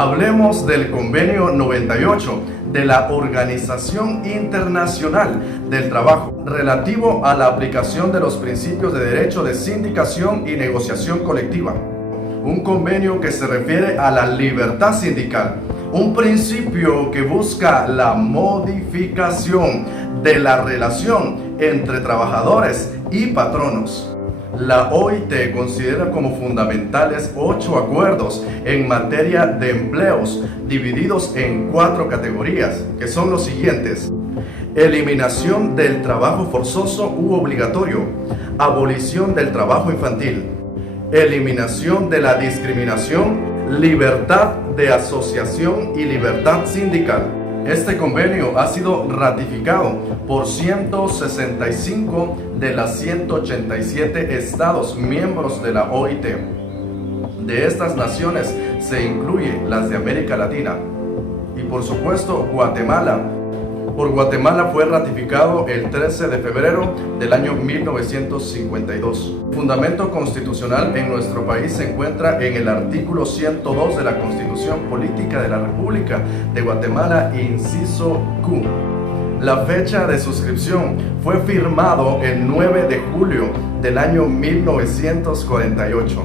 Hablemos del Convenio 98 de la Organización Internacional del Trabajo relativo a la aplicación de los principios de derecho de sindicación y negociación colectiva. Un convenio que se refiere a la libertad sindical, un principio que busca la modificación de la relación entre trabajadores y patronos. La OIT considera como fundamentales 8 acuerdos en materia de empleos, divididos en 4 categorías, que son los siguientes: eliminación del trabajo forzoso u obligatorio, abolición del trabajo infantil, eliminación de la discriminación, libertad de asociación y libertad sindical. Este convenio ha sido ratificado por 165 de las 187 estados miembros de la OIT. De estas naciones se incluyen las de América Latina y, por supuesto, Guatemala. Por Guatemala fue ratificado el 13 de febrero del año 1952. El fundamento constitucional en nuestro país se encuentra en el artículo 102 de la Constitución Política de la República de Guatemala, inciso Q. La fecha de suscripción fue firmado el 9 de julio del año 1948.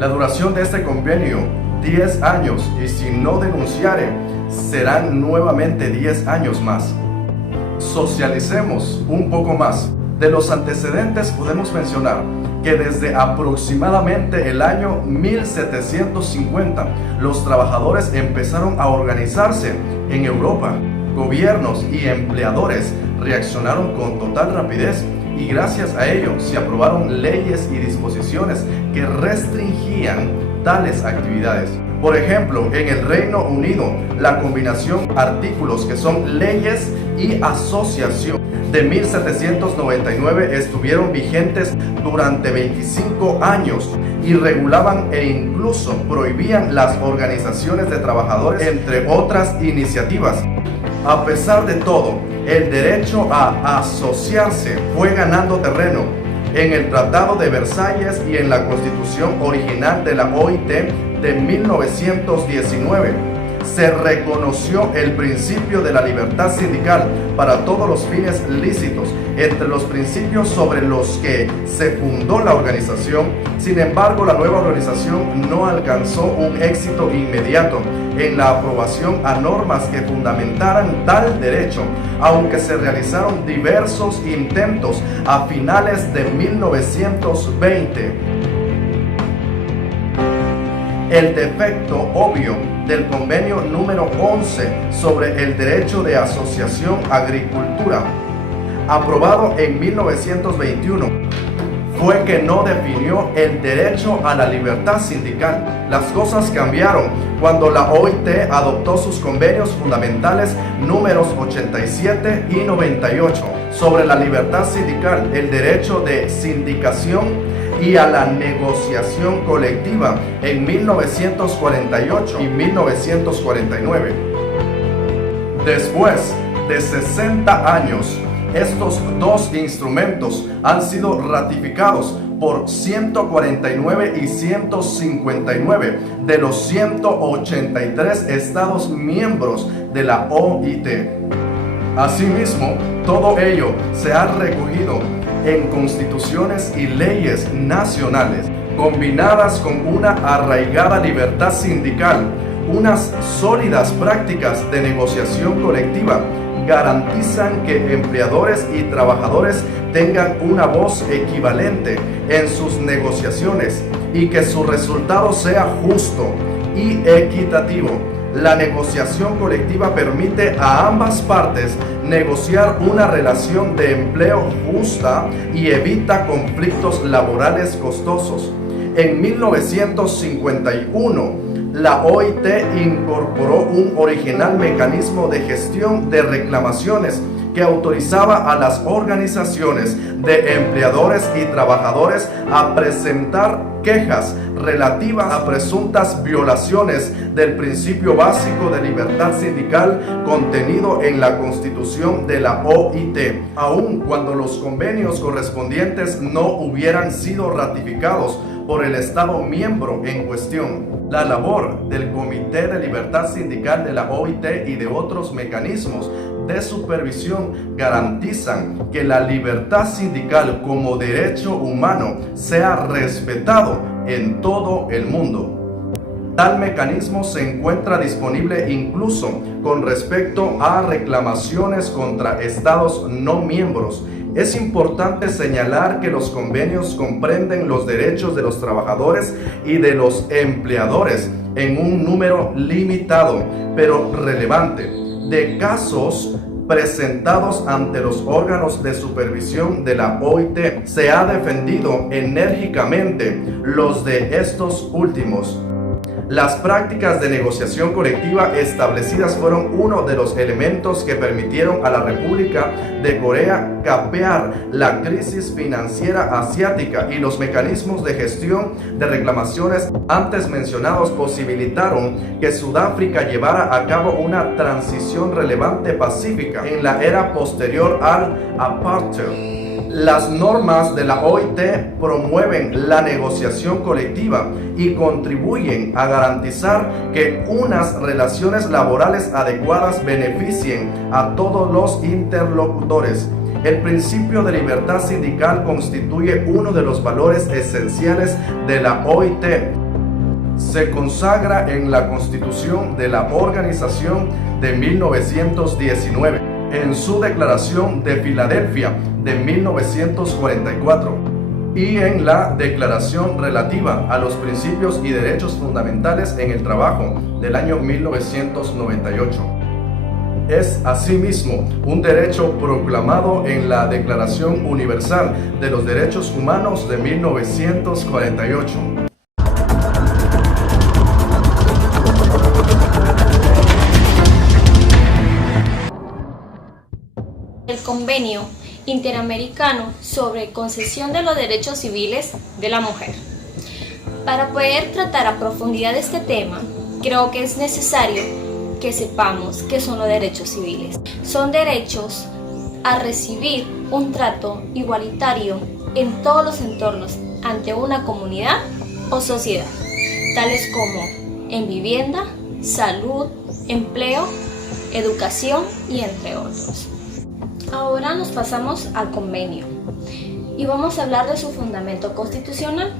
La duración de este convenio, 10 años, y si no denunciare, serán nuevamente 10 años más. Socialicemos un poco más. De los antecedentes podemos mencionar que desde aproximadamente el año 1750 los trabajadores empezaron a organizarse en Europa. Gobiernos y empleadores reaccionaron con total rapidez y gracias a ello se aprobaron leyes y disposiciones que restringían tales actividades. Por ejemplo, en el Reino Unido, la combinación artículos que son leyes y asociación de 1799 estuvieron vigentes durante 25 años y regulaban e incluso prohibían las organizaciones de trabajadores, entre otras iniciativas. A pesar de todo, el derecho a asociarse fue ganando terreno en el Tratado de Versalles y en la Constitución original de la OIT de 1919. Se reconoció el principio de la libertad sindical para todos los fines lícitos, entre los principios sobre los que se fundó la organización. Sin embargo, la nueva organización no alcanzó un éxito inmediato en la aprobación a normas que fundamentaran tal derecho, aunque se realizaron diversos intentos a finales de 1920. El defecto obvio del convenio número 11 sobre el derecho de asociación agricultura, aprobado en 1921, fue que no definió el derecho a la libertad sindical. Las cosas cambiaron cuando la OIT adoptó sus convenios fundamentales números 87 y 98 sobre la libertad sindical, el derecho de sindicación y a la negociación colectiva en 1948 y 1949. Después de 60 años, estos dos instrumentos han sido ratificados por 149 y 159 de los 183 estados miembros de la OIT. Asimismo, todo ello se ha recogido en constituciones y leyes nacionales, combinadas con una arraigada libertad sindical, unas sólidas prácticas de negociación colectiva, garantizan que empleadores y trabajadores tengan una voz equivalente en sus negociaciones y que su resultado sea justo y equitativo. La negociación colectiva permite a ambas partes negociar una relación de empleo justa y evita conflictos laborales costosos. En 1951, la OIT incorporó un original mecanismo de gestión de reclamaciones que autorizaba a las organizaciones de empleadores y trabajadores a presentar quejas relativas a presuntas violaciones del principio básico de libertad sindical contenido en la Constitución de la OIT, aun cuando los convenios correspondientes no hubieran sido ratificados por el Estado miembro en cuestión. La labor del Comité de Libertad Sindical de la OIT y de otros mecanismos de supervisión garantizan que la libertad sindical como derecho humano sea respetado en todo el mundo. Tal mecanismo se encuentra disponible incluso con respecto a reclamaciones contra estados no miembros. Es importante señalar que los convenios comprenden los derechos de los trabajadores y de los empleadores en un número limitado, pero relevante, de casos presentados ante los órganos de supervisión de la OIT. Se ha defendido enérgicamente los de estos últimos. Las prácticas de negociación colectiva establecidas fueron uno de los elementos que permitieron a la República de Corea capear la crisis financiera asiática, y los mecanismos de gestión de reclamaciones antes mencionados posibilitaron que Sudáfrica llevara a cabo una transición relevante pacífica en la era posterior al apartheid. Las normas de la OIT promueven la negociación colectiva y contribuyen a garantizar que unas relaciones laborales adecuadas beneficien a todos los interlocutores. El principio de libertad sindical constituye uno de los valores esenciales de la OIT. Se consagra en la Constitución de la organización de 1919, en su Declaración de Filadelfia de 1944 y en la Declaración relativa a los principios y derechos fundamentales en el trabajo del año 1998. Es asimismo un derecho proclamado en la Declaración Universal de los Derechos Humanos de 1948. El Convenio Interamericano sobre Concesión de los Derechos Civiles de la Mujer. Para poder tratar a profundidad este tema, creo que es necesario que sepamos qué son los derechos civiles. Son derechos a recibir un trato igualitario en todos los entornos ante una comunidad o sociedad, tales como en vivienda, salud, empleo, educación y entre otros. Ahora nos pasamos al convenio y vamos a hablar de su fundamento constitucional,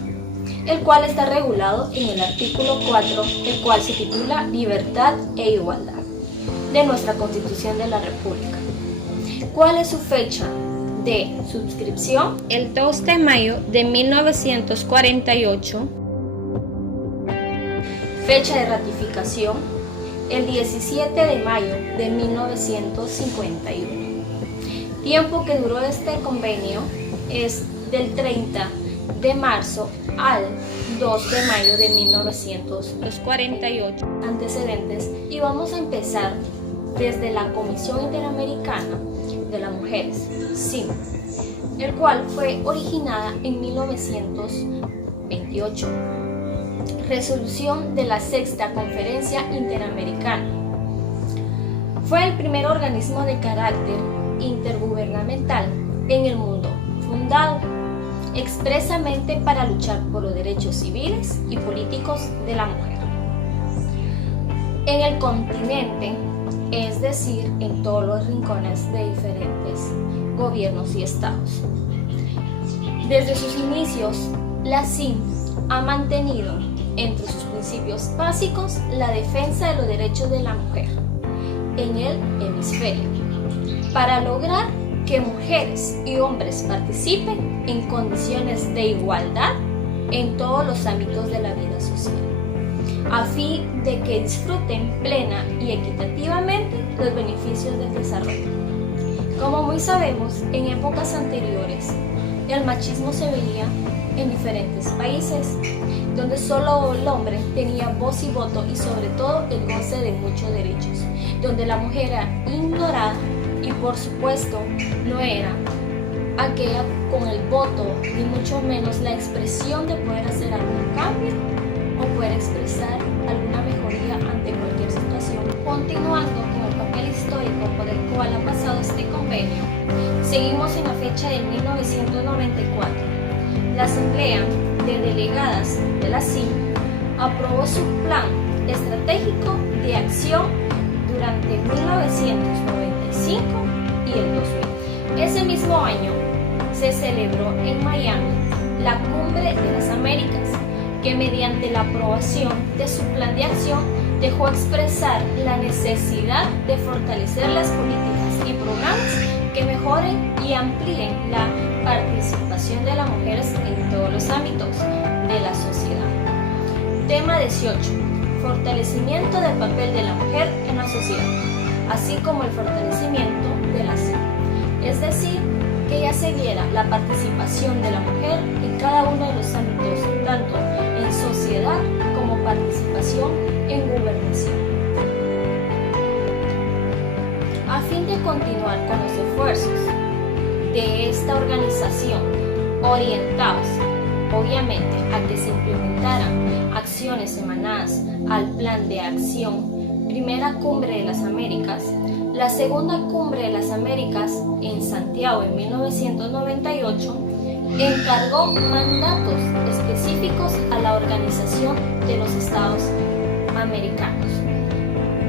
el cual está regulado en el artículo 4, el cual se titula Libertad e Igualdad de nuestra Constitución de la República. ¿Cuál es su fecha de suscripción? El 2 de mayo de 1948. Fecha de ratificación, el 17 de mayo de 1951. Tiempo que duró este convenio es del 30 de marzo al 2 de mayo de 1948. Antecedentes, y vamos a empezar desde la Comisión Interamericana de las Mujeres, CIM, el cual fue originada en 1928. Resolución de la Sexta Conferencia Interamericana. Fue el primer organismo de carácter intergubernamental en el mundo, fundado expresamente para luchar por los derechos civiles y políticos de la mujer en el continente, es decir, en todos los rincones de diferentes gobiernos y estados. Desde sus inicios, la CIM ha mantenido entre sus principios básicos la defensa de los derechos de la mujer en el hemisferio, para lograr que mujeres y hombres participen en condiciones de igualdad en todos los ámbitos de la vida social, a fin de que disfruten plena y equitativamente los beneficios del desarrollo. Como muy sabemos, en épocas anteriores, el machismo se veía en diferentes países, donde solo el hombre tenía voz y voto y sobre todo el goce de muchos derechos, donde la mujer era ignorada y por supuesto no era aquella con el voto, ni mucho menos la expresión de poder hacer algún cambio o poder expresar alguna mejoría ante cualquier situación. Continuando con el papel histórico por el cual ha pasado este convenio, seguimos en la fecha de 1994. La Asamblea de Delegadas de la CIM aprobó su Plan Estratégico de Acción durante 1995 y el 2000. Ese mismo año se celebró en Miami la Cumbre de las Américas, que mediante la aprobación de su plan de acción dejó expresar la necesidad de fortalecer las políticas y programas que mejoren y amplíen la participación de las mujeres en todos los ámbitos de la sociedad. Tema 18. Fortalecimiento del papel de la mujer en la sociedad, así como el fortalecimiento de la CIM. Es decir, que ya se viera la participación de la mujer en cada uno de los ámbitos, tanto en sociedad como participación en gobernación. A fin de continuar con los esfuerzos de esta organización, orientados obviamente a que se implementaran acciones emanadas al Plan de Acción, Primera Cumbre de las Américas, la Segunda Cumbre de las Américas en Santiago en 1998, encargó mandatos específicos a la Organización de los Estados Americanos,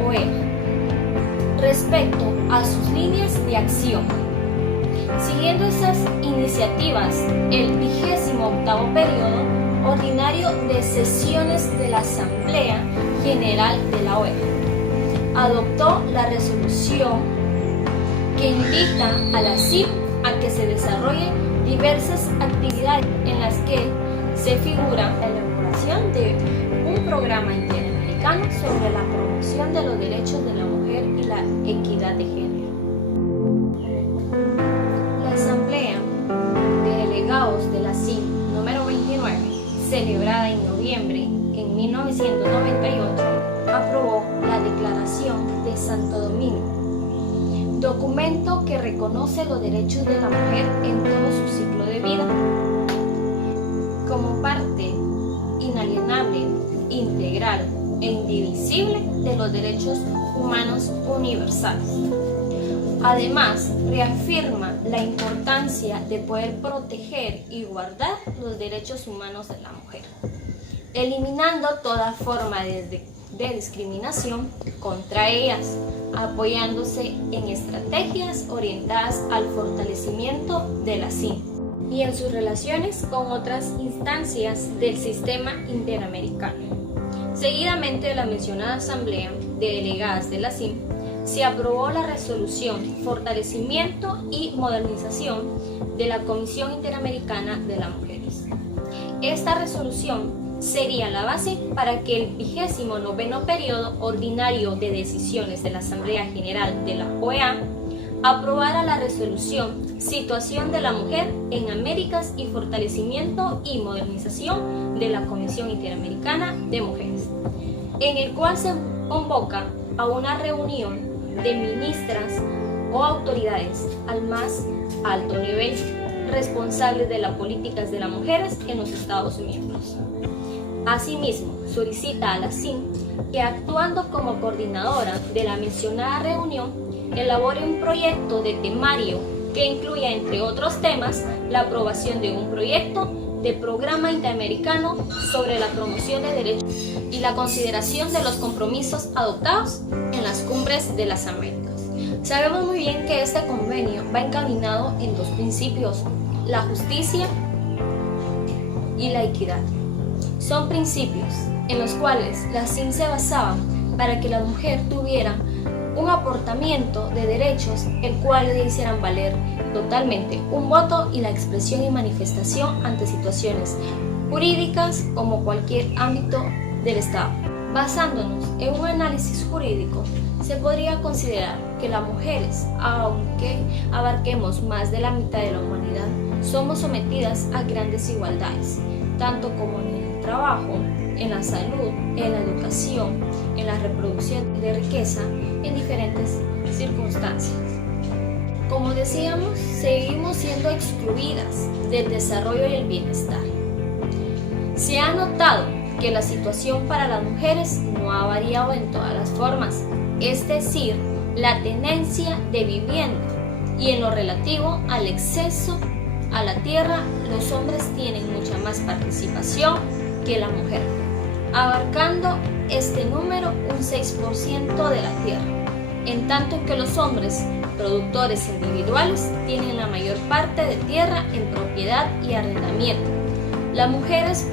OEA, respecto a sus líneas de acción. Siguiendo esas iniciativas, el 28º periodo ordinario de sesiones de la Asamblea General de la OEA adoptó la resolución que invita a la CIM a que se desarrollen diversas actividades en las que se figura la elaboración de un programa interamericano sobre la promoción de los derechos de la mujer y la equidad de género. La Asamblea de Delegados de la CIM número 29, celebrada en noviembre en 1998, aprobó la Declaración de Santo Domingo, documento que reconoce los derechos de la mujer en todo su ciclo de vida, como parte inalienable, integral e indivisible de los derechos humanos universales. Además, reafirma la importancia de poder proteger y guardar los derechos humanos de la mujer, eliminando toda forma de discriminación contra ellas, apoyándose en estrategias orientadas al fortalecimiento de la CIM y en sus relaciones con otras instancias del sistema interamericano. Seguidamente de la mencionada Asamblea de Delegadas de la CIM, se aprobó la resolución Fortalecimiento y Modernización de la Comisión Interamericana de las Mujeres. Esta resolución sería la base para que el 29º periodo ordinario de decisiones de la Asamblea General de la OEA aprobara la resolución Situación de la Mujer en Américas y Fortalecimiento y Modernización de la Comisión Interamericana de Mujeres, en el cual se convoca a una reunión de ministras o autoridades al más alto nivel responsables de las políticas de las mujeres en los Estados miembros. Asimismo, solicita a la CIM que, actuando como coordinadora de la mencionada reunión, elabore un proyecto de temario que incluya, entre otros temas, la aprobación de un proyecto de programa interamericano sobre la promoción de derechos y la consideración de los compromisos adoptados en las cumbres de las Américas. Sabemos muy bien que este convenio va encaminado en dos principios: la justicia y la equidad. Son principios en los cuales la CIM se basaba para que la mujer tuviera un aportamiento de derechos, el cual le hicieran valer totalmente un voto y la expresión y manifestación ante situaciones jurídicas como cualquier ámbito del Estado. Basándonos en un análisis jurídico, se podría considerar que las mujeres, aunque abarquemos más de la mitad de la humanidad, somos sometidas a grandes desigualdades, tanto como en el trabajo, en la salud, en la educación, en la reproducción de riqueza, en diferentes circunstancias. Como decíamos, seguimos siendo excluidas del desarrollo y el bienestar. Se ha notado que la situación para las mujeres no ha variado en todas las formas, es decir, la tenencia de vivienda y en lo relativo al acceso a la tierra, los hombres tienen mucha más participación que la mujer, abarcando este número un 6% de la tierra, en tanto que los hombres productores individuales tienen la mayor parte de tierra en propiedad y arrendamiento. Las mujeres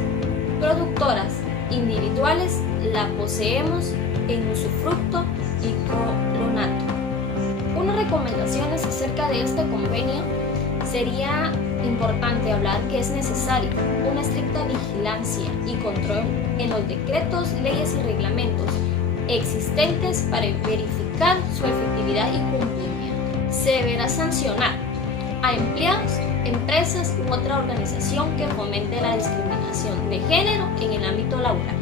productoras individuales la poseemos en usufructo y colonato. Unas recomendaciones acerca de este convenio sería importante hablar que es necesario una estricta vigilancia y control en los decretos, leyes y reglamentos existentes para verificar su efectividad y cumplimiento. Se deberá sancionar a empleados, empresas u otra organización que fomente la discriminación de género en el ámbito laboral.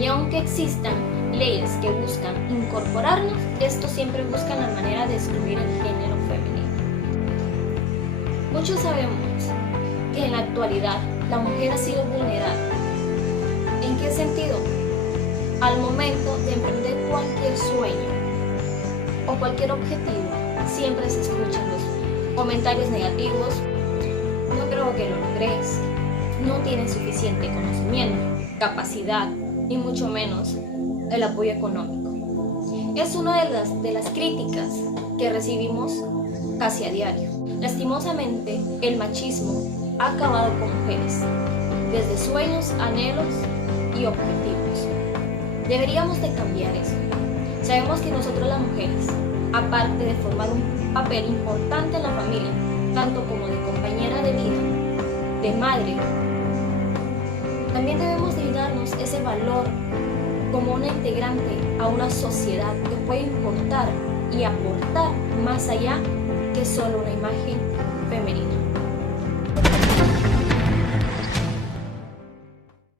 Y aunque existan leyes que buscan incorporarnos, estos siempre buscan la manera de excluir el género femenino. Muchos sabemos que en la actualidad la mujer ha sido vulnerada. ¿En qué sentido? Al momento de emprender cualquier sueño o cualquier objetivo, siempre se escuchan los comentarios negativos: no creo que lo logres, no tienes suficiente conocimiento, capacidad y mucho menos el apoyo económico. Es una de las críticas que recibimos casi a diario. Lastimosamente, el machismo ha acabado con mujeres, desde sueños, anhelos y objetivos. Deberíamos de cambiar eso. Sabemos que nosotros las mujeres, aparte de formar un papel importante en la familia, tanto como de compañera de vida, de madre, también debemos de darnos ese valor como una integrante a una sociedad que puede importar y aportar más allá que solo una imagen femenina.